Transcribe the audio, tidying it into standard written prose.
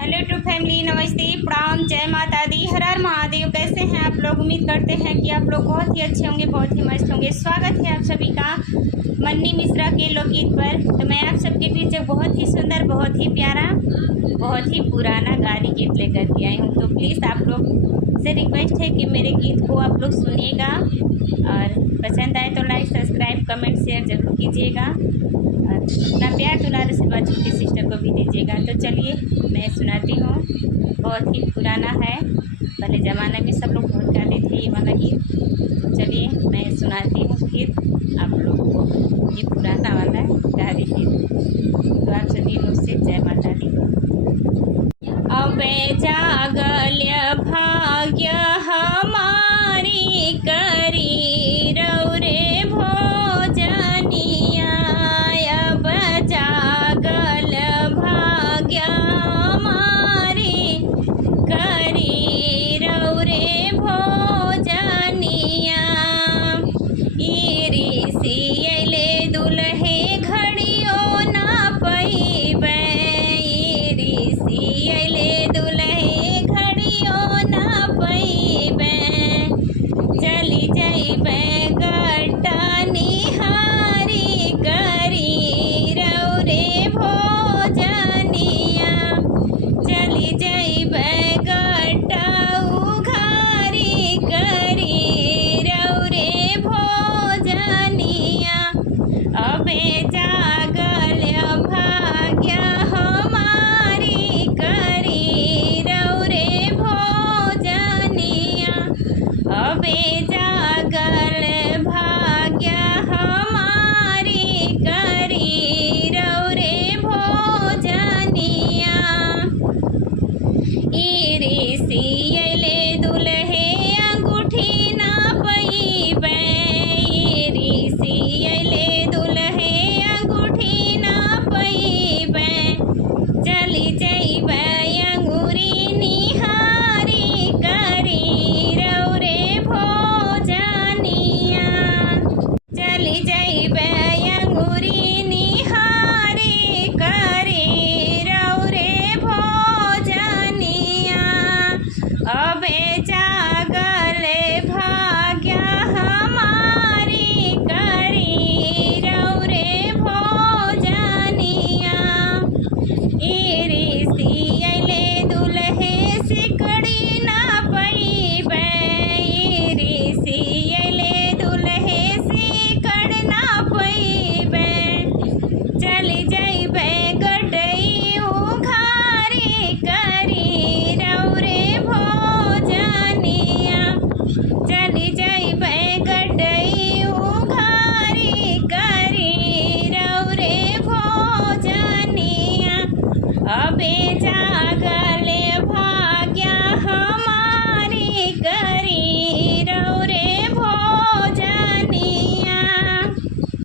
Hello to family, नमस्ते, प्रणाम, जय माता दी, हर हर महादेव। कैसे हैं आप लोग? उम्मीद करते हैं कि आप लोग बहुत ही अच्छे होंगे, बहुत ही मस्त होंगे। स्वागत है आप सभी का मन्नी मिश्रा के लोकगीत पर। तो मैं आप सबके बीच एक बहुत ही सुंदर, बहुत ही प्यारा, बहुत ही पुराना गाली गीत लेकर के आई हूँ। तो प्लीज़ आप लोग से रिक्वेस्ट है कि मेरे गीत को आप लोग सुनिएगा और पसंद आए तो लाइक, सब्सक्राइब, कमेंट, शेयर जरूर कीजिएगा और अपना प्यार दुलार आशीर्वाद छोटी सिस्टर को भी दीजिएगा। तो चलिए मैं सुनाती हूँ। बहुत ही पुराना है, पहले ज़माने में सब लोग बहुत गाते थे ये वाला गीत। तो चलिए मैं सुनाती हूँ गीत आप लोग को, ये पुराना वाला गाली गीत। तो आप सभी लोग से जय माता दी। अब जागल्य भाग्य हमारी करी रौरे भोजनिया। अब जागल भाग्य हमारी करी रौरे भोजनिया। ऋषियले दुल्हे घड़ियो ना पैबे। ऋषियले दुल्हे घड़ियो ना पैबे। चली जैबे गट्टा निहारी करी रौरे भोजनिया। चली जैबे गट्टा उघारी करी रौरे भोजनिया। अबे जागल भाग्य हमारी करी रौरे भोजनिया। अबे जागल भाग्य हमारी करी रौरे भोजनिया। ऋषियले दुल्हे अंगूठी ना पैबे। ऋषियले दुल्हे अंगूठी ना पैबे। चली जैबे अंगूरी निहारी करी रौरे भोजनिया। चली जैबे अंगूरी निहारी करी रौरे भोजनिया। अबे जागल भाग्य हमारी करी रौरे भोजनिया। ऋषियले दुल्हे सिकड़ी ना पैबे। ऋषियले दुल्हे सिकड़ ना पैबे। चली जैबे गटई उघारी करी रौरे भोजनिया। चली जैबे